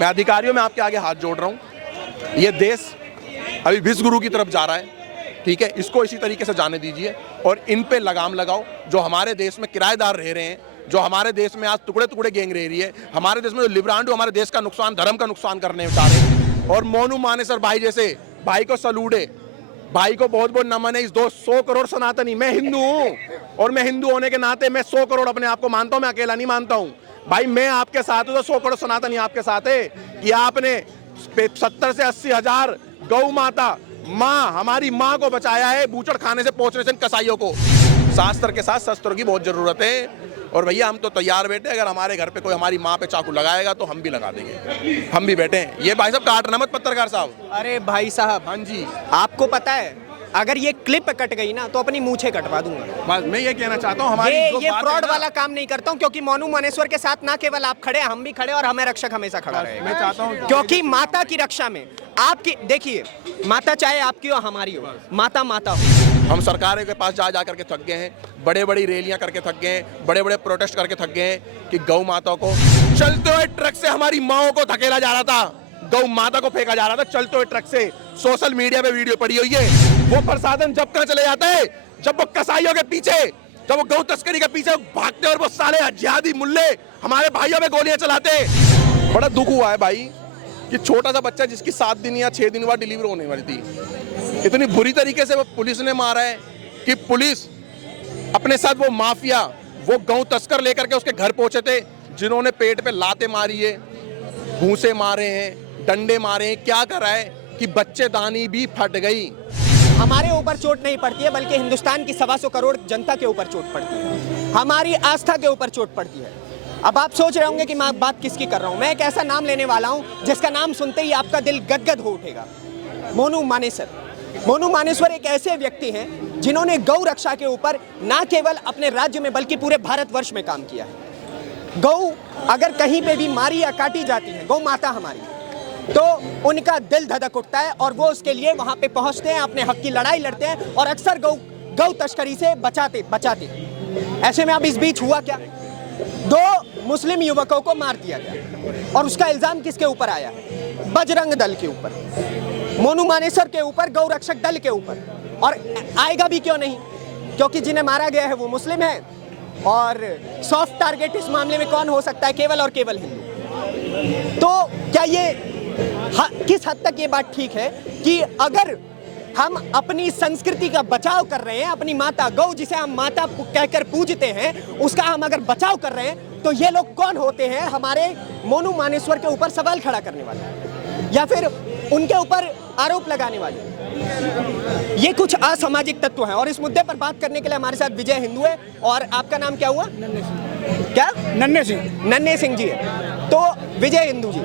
मैं अधिकारियों में आपके आगे हाथ जोड़ रहा हूँ। ये देश अभी विश्वगुरु की तरफ जा रहा है, ठीक है, इसको इसी तरीके से जाने दीजिए और इन पे लगाम लगाओ। जो हमारे देश में किराएदार रह रहे हैं, जो हमारे देश में आज टुकड़े टुकड़े गैंग रह रही है, हमारे देश में जो लिब्रांडो हमारे देश का नुकसान, धर्म का नुकसान करने में चाह रहे हैं, और मोनू मानेसर भाई जैसे भाई को सलूट है, भाई को बहुत बहुत नमन है। इस 100 करोड़ सनातनी, मैं हिंदू हूँ और मैं हिंदू होने के नाते मैं 100 करोड़ अपने आप को मानता हूँ, मैं अकेला नहीं मानता हूँ भाई। मैं आपके साथ हूँ तो 100 करोड़ सनातनी आपके साथ है कि आपने 70 से 80 हजार गौ माता माँ, हमारी माँ को बचाया है बूचड़ खाने से, पहुंचने से कसाईयों को। शास्त्र के साथ शस्त्रों की बहुत जरूरत है और भैया हम तो तैयार बैठे, अगर हमारे घर पे कोई हमारी माँ पे चाकू लगाएगा तो हम भी लगा देंगे, हम भी बैठे हैं। ये भाई साहब काटना मत पत्रकार साहब। अरे भाई साहब, हाँ जी, आपको पता है अगर ये क्लिप कट गई ना तो अपनी मूछें कटवा दूंगा। बस मैं ये कहना चाहता हूँ, हमारी ये फ्रॉड वाला काम नहीं करता हूँ, क्योंकि मोनू मानेश्वर के साथ ना केवल आप खड़े, हम भी खड़े और हमें रक्षक हमेशा खड़ा रहेगा। मैं चाहता हूँ क्योंकि माता की रक्षा में आपकी, देखिए माता चाहे आपकी हो हमारी हो, माता माता हो। हम सरकार के पास जा करके थक गए हैं, बड़े बड़ी रैलियां करके थक गए हैं, बड़े बड़े प्रोटेस्ट करके थक गए हैं कि गौ माता को चलते हुए ट्रक से हमारी माओ को धकेला जा रहा था, गौ माता को फेंका जा रहा था चलते हुए ट्रक से। सोशल मीडिया पे वीडियो पड़ी हुई है। वो प्रशासन जब कहां चले जाता है, जब वो कसाईयों के पीछे, जब वो गौ तस्करी के पीछे भागते और वो साले जिहादी मुल्ले हमारे भाइयों पे गोलियां चलाते। बड़ा दुख हुआ है भाई कि छोटा सा बच्चा जिसकी 7 दिन या 6 दिन बाद डिलीवर होने वाली थी, इतनी बुरी तरीके से वो पुलिस ने मारा है कि पुलिस अपने साथ वो माफिया, वो गौ तस्कर लेकर के उसके घर पहुंचे थे, जिन्होंने पेट पे लाते मारी है, भूसे मारे हैं, डंडे मारे हैं, क्या कर रहा है कि बच्चेदानी भी फट गई। हमारे ऊपर चोट नहीं पड़ती है, बल्कि हिंदुस्तान की 125 करोड़ जनता के ऊपर चोट पड़ती है, हमारी आस्था के ऊपर चोट पड़ती है। अब आप सोच रहे होंगे कि मैं बात किसकी कर रहा हूं। मैं एक ऐसा नाम लेने वाला हूं जिसका नाम सुनते ही आपका दिल गदगद हो उठेगा। मोनू मानेसर। मोनू मानेश्वर एक ऐसे व्यक्ति हैं जिन्होंने गौ रक्षा के ऊपर न केवल अपने राज्य में बल्कि पूरे भारतवर्ष में काम किया है। गौ अगर कहीं पे भी मारी या काटी जाती है, गौ माता हमारी, तो उनका दिल धड़क उठता है और वो उसके लिए वहां पे पहुंचते हैं, अपने हक की लड़ाई लड़ते हैं और अक्सर गौ तस्करी से बचाते। ऐसे में अब इस बीच हुआ क्या, 2 मुस्लिम युवकों को मार दिया गया और उसका इल्जाम किसके ऊपर आया? बजरंग दल के ऊपर, मोनू मानेसर के ऊपर, गौ रक्षक दल के ऊपर। और आएगा भी क्यों नहीं, क्योंकि जिन्हें मारा गया है वो मुस्लिम है और सॉफ्ट टारगेट इस मामले में कौन हो सकता है? केवल और केवल हिंदू। तो क्या ये किस हद तक ये बात ठीक है कि अगर हम अपनी संस्कृति का बचाव कर रहे हैं, अपनी माता गौ जिसे हम माता कहकर पूजते हैं, उसका हम अगर बचाव कर रहे हैं, तो ये लोग कौन होते हैं हमारे मोनू मानेश्वर के ऊपर सवाल खड़ा करने वाले या फिर उनके ऊपर आरोप लगाने वाले? ये कुछ असामाजिक तत्व हैं और इस मुद्दे पर बात करने के लिए हमारे साथ विजय हिंदू है। और आपका नाम क्या हुआ? क्या? नन्हे सिंह जी है। तो विजय हिंदू जी,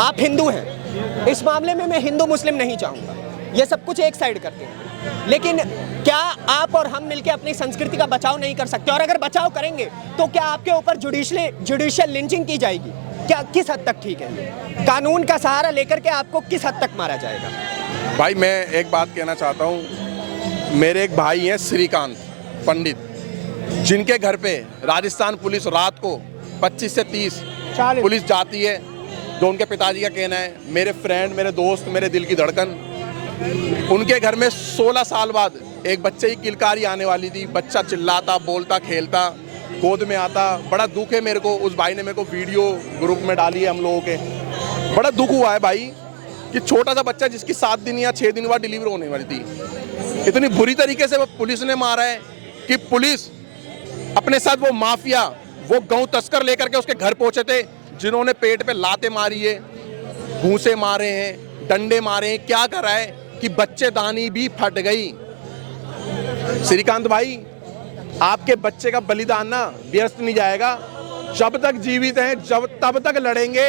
आप हिंदू हैं, इस मामले में मैं हिंदू मुस्लिम नहीं चाहूंगा, ये सब कुछ एक साइड करते हैं, लेकिन क्या आप और हम मिलकर अपनी संस्कृति का बचाव नहीं कर सकते? और अगर बचाव करेंगे तो क्या आपके ऊपर जुडिशियल लिंचिंग की जाएगी? क्या किस हद तक ठीक है? कानून का सहारा लेकर के आपको किस हद तक मारा जाएगा? भाई मैं एक बात कहना चाहता हूँ, मेरे एक भाई हैं श्रीकांत पंडित, जिनके घर पे राजस्थान पुलिस रात को 25 से 30 पुलिस जाती है, जो उनके पिताजी का कहना है, मेरे फ्रेंड, मेरे दोस्त, मेरे दिल की धड़कन, उनके घर में 16 साल बाद एक बच्चे की किलकारी आने वाली थी। बच्चा चिल्लाता, बोलता, खेलता, गोद में आता। बड़ा दुख है मेरे को, उस भाई ने मेरे को वीडियो ग्रुप में डाली है हम लोगों के। बड़ा दुख हुआ है भाई कि छोटा सा बच्चा जिसकी 7 दिन या 6 दिन बाद डिलीवर होने वाली थी, इतनी बुरी तरीके से वो पुलिस ने मारा है कि पुलिस अपने साथ वो माफिया, वो गौ तस्कर लेकर के उसके घर पहुंचे थे, जिन्होंने पेट पे लाते मारी है, भूसे मारे हैं, डंडे मारे हैं, क्या कर रहा है कि बच्चेदानी भी फट गई। श्रीकांत भाई, आपके बच्चे का बलिदान ना व्यर्थ नहीं जाएगा। जब तक जीवित हैं, तब तक लड़ेंगे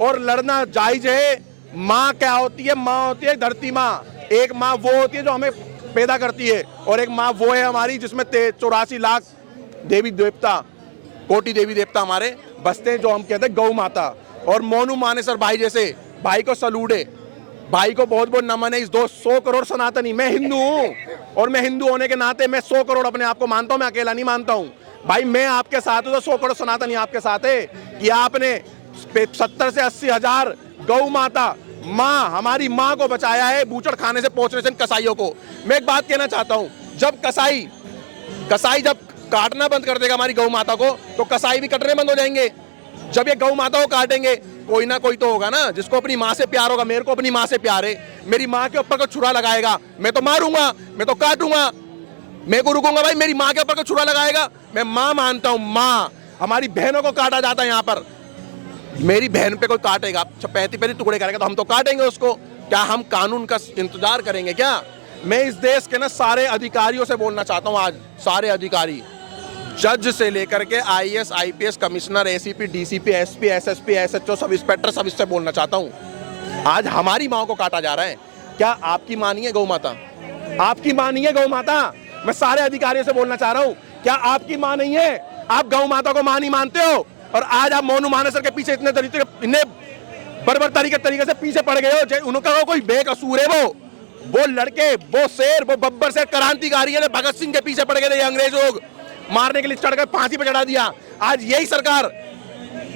और लड़ना जायज है। माँ क्या होती है? माँ होती है धरती माँ। एक माँ वो होती है जो हमें पैदा करती है और एक माँ वो है हमारी जिसमें 84 लाख देवी देवता, कोटि देवी देवता हमारे बसते हैं, जो हम कहते हैं गौ माता। और मोनू मानेसर भाई जैसे भाई को सलूट है, भाई को बहुत बहुत नमन है। इस 100 करोड़ सनातनी, मैं हिंदू हूँ और मैं हिंदू होने के नाते मैं 100 करोड़ अपने आप को मानता हूँ, मैं अकेला नहीं मानता हूँ भाई। मैं आपके साथ हूँ तो 100 करोड़ सनातनी आपके साथ है कि आपने 70 से 80 हजार गौ माता माँ, हमारी माँ को बचाया है बूचड़ खाने से पहुंचने से इन कसाईयों को। मैं एक बात कहना चाहता हूं, जब कसाई जब काटना बंद कर देगा हमारी गौ माता को, तो कसाई भी कटने बंद हो जाएंगे। जब ये गौ माता को काटेंगे, कोई ना कोई तो होगा ना जिसको अपनी माँ से प्यार होगा। मेरे को अपनी माँ से प्यार है, मेरी माँ के ऊपर को छुरा लगाएगा, मैं तो मारूंगा, मैं तो काटूंगा, मैं को रुकूंगा भाई? मेरी माँ के ऊपर को छुरा लगाएगा? मैं माँ मानता हूँ, माँ। हमारी बहनों को काटा जाता है यहाँ पर, मेरी बहन पे कोई काटेगा, 35 टुकड़े करेगा तो हम तो काटेंगे उसको। क्या हम कानून का इंतजार करेंगे क्या? मैं इस देश के ना सारे अधिकारियों से बोलना चाहता हूँ आज, सारे अधिकारी, जज से लेकर के IAS, IPS, commissioner, ACP, DCP, SP, SSP, SHO, sub inspector, सब इससे बोलना चाहता हूँ। आज हमारी माँ को काटा जा रहा है। क्या आपकी माँ नहीं है गौ माता? आपकी माँ नहीं है गौ माता? मैं सारे अधिकारियों से बोलना चाह रहा हूँ, क्या आपकी माँ नहीं है? आप गौ माता को माँ नहीं मानते हो, और आज आप मोनू मानेसर के पीछे इतने बर्बर तरीके से पीछे पड़ गए हो। उनका कोई बेकसूर है? वो लड़के, वो शेर, वो बब्बर शेर क्रांतिकारी है, भगत सिंह के पीछे पड़ गए थे। ये अंग्रेज लोग मारने के लिए चढ़ कर फांसी पे चढ़ा दिया। आज यही सरकार,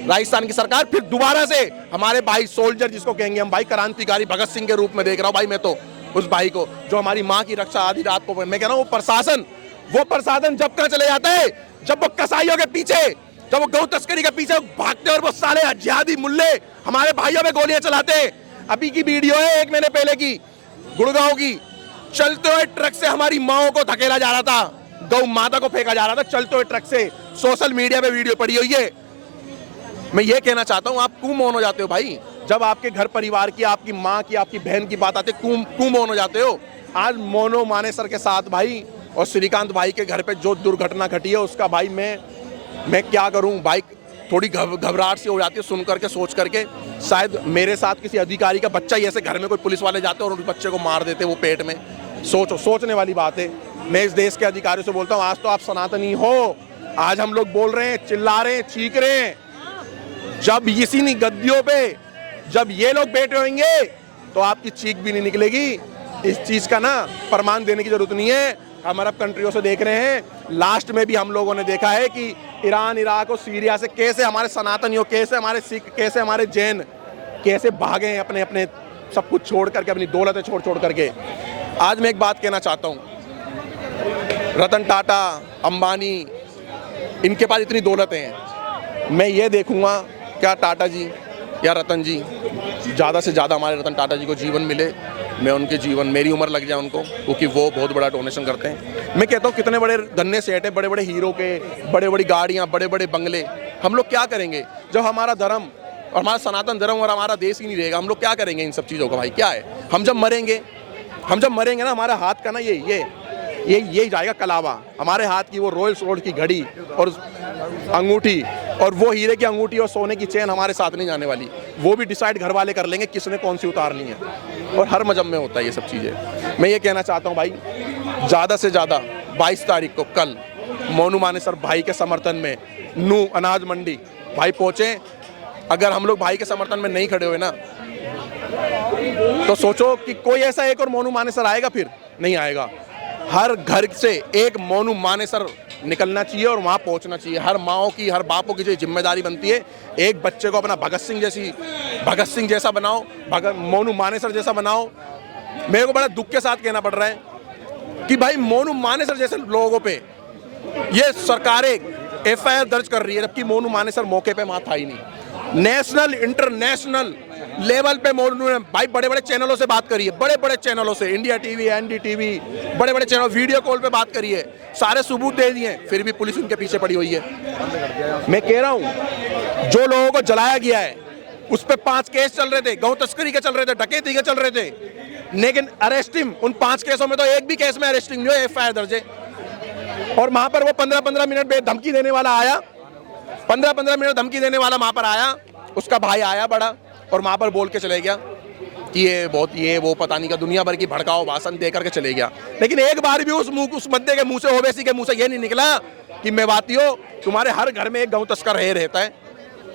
राजस्थान की सरकार, फिर दोबारा से हमारे भाई सोल्जर, जिसको कहेंगे हम भाई क्रांतिकारी भगत सिंह के रूप में देख रहा हूँ भाई मैं तो उस भाई को, जो हमारी माँ की रक्षा आधी रात को। मैं कह रहा हूँ वो प्रशासन जब कहाँ चले जाता है, जब वो कसाईयों के पीछे, जब वो गौ तस्करी के पीछे भागते और वो साले जिहादी मुल्ले हमारे भाइयों पे गोलियां चलाते। अभी की वीडियो है 1 महीने पहले की, गुड़गांव की, चलते हुए ट्रक से हमारी माओ को धकेला जा रहा था, गौ माता को फेंका जा रहा था चलते हुए ट्रक से। सोशल मीडिया पे वीडियो पड़ी हुई है। मैं ये कहना चाहता हूँ, आप क्यों मौन हो जाते हो भाई? जब आपके घर परिवार की, आपकी माँ की, आपकी बहन की बात आती है, क्यों मौन हो जाते हो? आज मोनू मानेसर के साथ भाई और श्रीकांत भाई के घर पे जो दुर्घटना घटी है, उसका भाई मैं क्या करूं भाई? थोड़ी घबराहट सी हो जाती है सुन करके, सोच करके। शायद मेरे साथ किसी अधिकारी का बच्चा ही ऐसे घर में कोई पुलिस वाले जाते और उस बच्चे को मार देते वो पेट में। सोचने वाली बात है। मैं इस देश के अधिकारियों से बोलता हूँ, आज तो आप सनातनी हो, आज हम लोग बोल रहे हैं, चिल्ला रहे हैं, चीख रहे हैं। जब इसी गद्दियों पे जब ये लोग बैठे होंगे तो आपकी चीख भी नहीं निकलेगी। इस चीज का ना प्रमाण देने की जरूरत नहीं है। हम अरब कंट्रियों से देख रहे हैं, लास्ट में भी हम लोगों ने देखा है कि ईरान, इराक और सीरिया से कैसे हमारे सनातनियों, कैसे हमारे सिख, कैसे हमारे जैन कैसे भागे हैं अपने अपने सब कुछ छोड़ करके, अपनी दौलतें छोड़ करके। आज मैं एक बात कहना चाहता हूँ, रतन टाटा, अंबानी, इनके पास इतनी दौलतें हैं। मैं ये देखूंगा क्या टाटा जी या रतन जी, ज़्यादा से ज़्यादा हमारे रतन टाटा जी को जीवन मिले, मैं उनके जीवन, मेरी उम्र लग जाए उनको, क्योंकि वो बहुत बड़ा डोनेशन करते हैं। मैं कहता हूँ कितने बड़े धन्य सेठ है, बड़े बड़े हीरो के, बड़े बड़ी गाड़ियाँ, बड़े बड़े बंगले। हम लोग क्या करेंगे जब हमारा धर्म और हमारा सनातन धर्म और हमारा देश ही नहीं रहेगा? हम लोग क्या करेंगे इन सब चीज़ों का भाई? क्या है, हम जब मरेंगे ना, हमारे हाथ का ना ये जाएगा कलावा, हमारे हाथ की वो रॉयल्स रोड की घड़ी और अंगूठी और वो हीरे की अंगूठी और सोने की चेन हमारे साथ नहीं जाने वाली। वो भी डिसाइड घर वाले कर लेंगे किसने कौन सी उतारनी है, और हर मजहब में होता है ये सब चीज़ें। मैं ये कहना चाहता हूँ भाई, ज़्यादा से ज़्यादा 22 तारीख को कल मोनू मानेसर भाई के समर्थन में नू अनाज मंडी भाई पहुँचे। अगर हम लोग भाई के समर्थन में नहीं खड़े हुए ना, तो सोचो कि कोई ऐसा एक और मोनू मानेसर आएगा? फिर नहीं आएगा। हर घर से एक मोनू मानेसर निकलना चाहिए और वहाँ पहुँचना चाहिए। हर माओ की, हर बापों की जो जिम्मेदारी बनती है, एक बच्चे को अपना भगत सिंह जैसा बनाओ, मोनू मानेसर जैसा बनाओ। मेरे को बड़ा दुख के साथ कहना पड़ रहा है कि भाई मोनू मानेसर जैसे लोगों पे ये सरकारें FIR दर्ज कर रही है, जबकि मोनू मानेसर मौके पे वहाँ था ही नहीं। नेशनल इंटरनेशनल लेवल पे मोनू ने भाई बड़े बड़े चैनलों से बात करी है, बड़े बड़े चैनलों से, इंडिया टीवी, NDTV, बड़े बड़े चैनल, वीडियो कॉल पे बात करी है, सारे सबूत दे दिए, फिर भी पुलिस उनके पीछे पड़ी हुई है। मैं कह रहा हूँ जो लोगों को जलाया गया है उस पे 5 केस चल रहे थे, गौ तस्करी के चल रहे थे, डकैती के चल रहे थे, लेकिन अरेस्टिंग उन 5 केसों में तो एक भी केस में अरेस्टिंग नहीं, FIR दर्ज है। और वहां पर वो 15-15 मिनट धमकी देने वाला आया, 15-15 मिनट धमकी देने वाला वहां पर आया, उसका भाई आया बड़ा और वहां पर बोल के चले गया कि ये वो पता नहीं क्या दुनिया भर की भड़काओ भाषण दे करके चले गया। लेकिन एक बार भी उस बंदे के मुंह से, ओवैसी के मुंह से ये नहीं निकला कि मेवातियों, तुम्हारे हर घर में एक गौ तस्कर रहता है,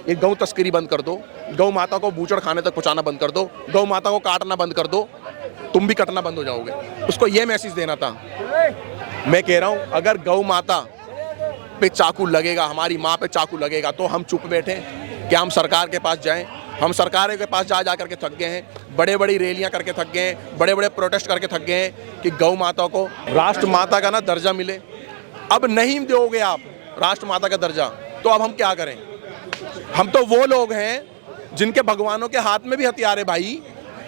ये गौ तस्करी बंद कर दो, गौ माता को बूचड़ खाने तक पहुंचाना बंद कर दो, गौ माता को काटना बंद कर दो, तुम भी कटना बंद हो जाओगे। उसको ये मैसेज देना था। मैं कह रहा हूं, अगर गौ माता पे चाकू लगेगा, हमारी माँ पे चाकू लगेगा, तो हम चुप बैठे? कि हम सरकार के पास जाएं। हम सरकार के पास जा करके थक गए हैं, बड़े बड़ी रैलियां करके थक गए हैं, बड़े बड़े प्रोटेस्ट करके थक गए हैं कि गौ माता को राष्ट्र माता का ना दर्जा मिले। अब नहीं दोगे आप राष्ट्र माता का दर्जा तो अब हम क्या करें? हम तो वो लोग हैं जिनके भगवानों के हाथ में भी हथियार है भाई।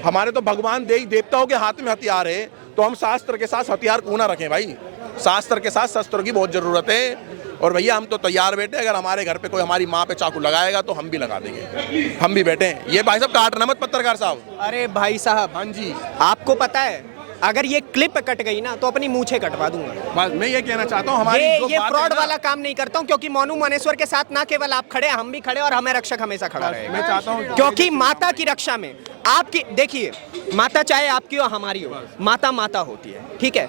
हमारे तो भगवान देवताओं के हाथ में हथियार है, तो हम शास्त्र के साथ हथियार क्यों ना रखें भाई? शास्त्र के साथ शस्त्र की बहुत ज़रूरत है। और भैया हम तो तैयार बैठे, अगर हमारे घर पे कोई हमारी माँ पे चाकू लगाएगा तो हम भी लगा देंगे, हम भी बैठे हैं। ये भाई साहब काटना मत पत्रकार साहब। अरे भाई साहब, हाँ जी, आपको पता है अगर ये क्लिप कट गई ना तो अपनी मूछें कटवा दूंगा। बस मैं ये कहना चाहता हूँ, हमारी जो ये बात है फ्रॉड ना, वाला काम नहीं करता हूँ, क्योंकि मोनू मनेश्वर के साथ ना केवल आप खड़े, हम भी खड़े और हमें रक्षक हमेशा खड़ा रहेगा। मैं चाहता हूँ क्योंकि माता की रक्षा में आपकी, देखिए माता चाहे आपकी हो हमारी हो, माता माता होती है, ठीक है।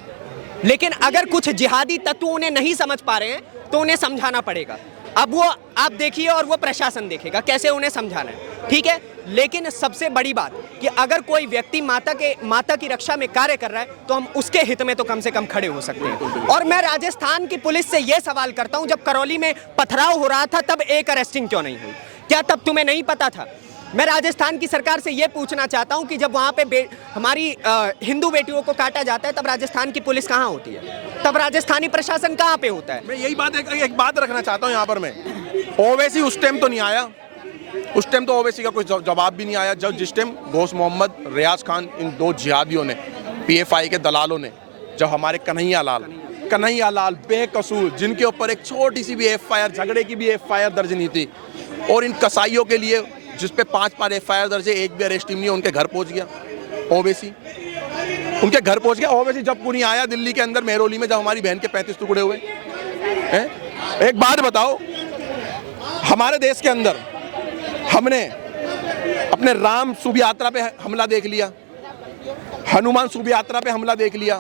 लेकिन अगर कुछ जिहादी तत्व उन्हें नहीं समझ पा रहे हैं तो उन्हें समझाना पड़ेगा। अब वो आप देखिए और वो प्रशासन देखेगा कैसे उन्हें समझाना है, ठीक है। लेकिन सबसे बड़ी बात कि अगर कोई व्यक्ति माता की रक्षा में कार्य कर रहा है तो हम उसके हित में तो कम से कम खड़े हो सकते हैं। और मैं राजस्थान की पुलिस से यह सवाल करता हूं, जब करौली में पथराव हो रहा था तब एक अरेस्टिंग क्यों नहीं हुई? क्या तब तुम्हें नहीं पता था? मैं राजस्थान की सरकार से यह पूछना चाहता हूं कि जब वहां पे हमारी हिंदू बेटियों को काटा जाता है तब राजस्थान की पुलिस कहां होती है? तब राजस्थानी प्रशासन कहां पे होता है? मैं यही बात एक बात रखना चाहता हूँ यहाँ पर। मैं ओवैसी उस टाइम तो नहीं आया, उस टाइम तो ओवैसी का कोई जवाब भी नहीं आया। जब जिस टाइम घोष मोहम्मद, रियाज खान, इन दो जिहादियों ने, पीएफआई के दलालों ने, जब हमारे कन्हैया लाल बेकसूर, जिनके ऊपर एक छोटी सी भी एफआईआर, झगड़े की भी एफआईआर दर्ज नहीं थी, और इन कसाईयों के लिए जिस पे 5 एफआईआर दर्ज है, एक भी अरेस्ट नहीं है, उनके घर पहुंच गया ओवैसी, उनके घर पहुंच गया ओवैसी। जब पुणे आया दिल्ली के अंदर मेहरौली में, जब हमारी बहन के 35 टुकड़े हुए हैं। एक बात बताओ, हमारे देश के अंदर हमने अपने राम शुभ यात्रा पे हमला देख लिया, हनुमान शुभ यात्रा पे हमला देख लिया,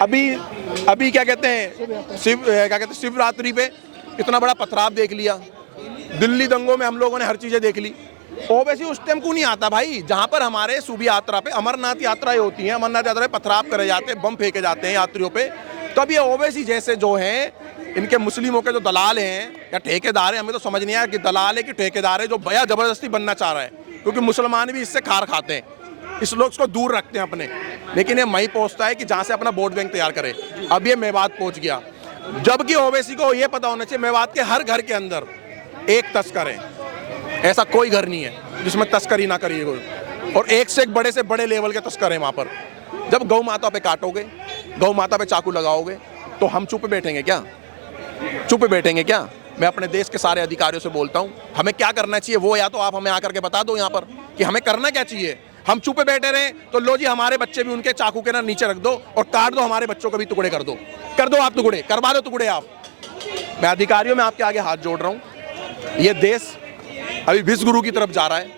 अभी क्या कहते हैं शिवरात्रि पे इतना बड़ा पथराव देख लिया, दिल्ली दंगों में हम लोगों ने हर चीजें देख ली। ओवैसी उस टाइम क्यों नहीं आता भाई, जहां पर हमारे शुभ यात्रा पे, अमरनाथ यात्राएं होती हैं, अमरनाथ यात्रा पे पथराव करे जाते हैं, बम फेंके जाते हैं यात्रियों पे। तब ये ओवैसी जैसे जो हैं, इनके मुस्लिमों के जो दलाल हैं या ठेकेदार हैं, हमें तो समझ नहीं आया कि दलाल है कि ठेकेदार है, जो भया जबरदस्ती बनना चाह रहा है, क्योंकि मुसलमान भी इससे खार खाते हैं, इस लोग इसको दूर रखते हैं अपने। लेकिन ये वहीं पहुंचता है कि जहां से अपना वोट बैंक तैयार करे। अब ये मेवात पहुंच गया, जबकि ओवैसी को ये पता होना चाहिए मेवात के हर घर के अंदर एक तस्कर है, ऐसा कोई घर नहीं है जिसमें तस्करी ना करिए कोई, और एक से एक बड़े से बड़े लेवल के तस्कर हैं वहाँ पर। जब गौ माता पे काटोगे, गौ माता पे चाकू लगाओगे, तो हम चुप बैठेंगे क्या? चुप बैठेंगे क्या? मैं अपने देश के सारे अधिकारियों से बोलता हूँ, हमें क्या करना चाहिए वो या तो आप हमें आकर के बता दो यहाँ पर कि हमें करना क्या चाहिए। हम चुप बैठे रहें तो लो जी, हमारे बच्चे भी उनके चाकू के ना नीचे रख दो और काट दो, हमारे बच्चों को भी टुकड़े कर दो आप टुकड़े करवा दो टुकड़े आप। मैं अधिकारियों में आपके आगे हाथ जोड़ रहा हूँ, ये देश अभी विश्व गुरु की तरफ जा रहा है,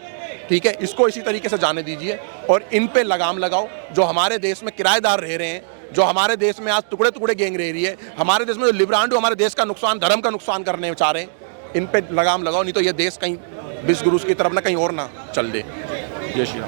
ठीक है, इसको इसी तरीके से जाने दीजिए और इन पे लगाम लगाओ। जो हमारे देश में किराएदार रह रहे हैं, जो हमारे देश में आज टुकड़े टुकड़े गैंग रह रही है, हमारे देश में जो लिब्रांडो हमारे देश का नुकसान, धर्म का नुकसान करने चाह रहे हैं, इन पे लगाम लगाओ, नहीं तो ये देश कहीं विश्व गुरु की तरफ ना कहीं और ना चल दे। जय श्री राम।